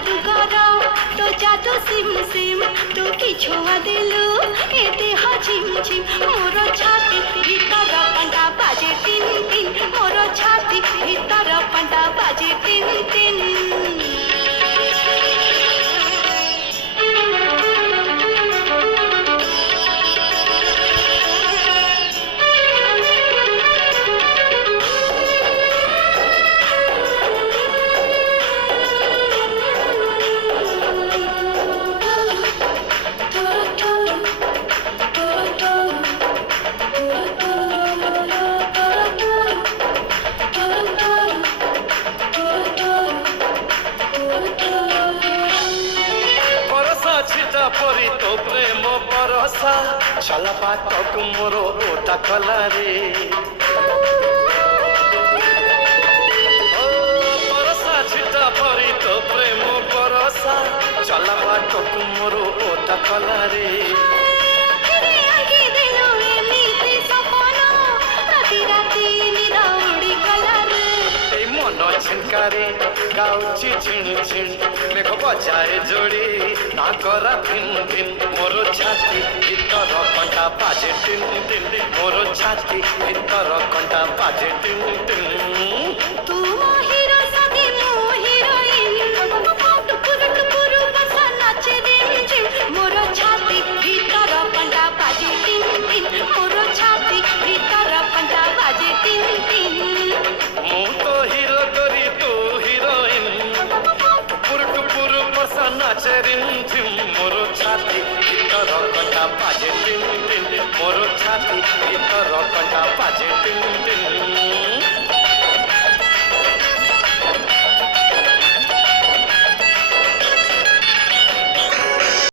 जादूगर तो जादू सिम सिम तू कि छुआ दिलु ए देह झिम झिम मोर छाती भीतर पंडा बाजे टिन टिन मोर छाती भीतर पंडा बाजे टिन टिन परी तो प्रेम बरसा चला पाटक मोर ओटा कला रे बरसा छिटा परी तो प्रेम बरसा चला पाटक मोर ओटा कला रे छिनकारे गाउची छिण छिण मेघ बजाए जोड़ी ना करा भिन भिन मोर छाती भीतर कंटा बाजे टिन टिन मोर छाती भीतर कंटा बाजे टिन टिन तू हीरो सदी मो हीरोइन टुकुर टुकुर बसा नाचे दिन जिम मोर छाती भीतर कंटा बाजे टिन टिन मोर छाती भीतर कंटा बाजे टिन टिन मु तो हीरो करी तू हीरोइन टुकुर टुकुर बसा नाचे रिम झिम मोर छाती भीतर कंटा बाजे टिन टिन मोर छाती भीतर कंटा बाजे टिन टिन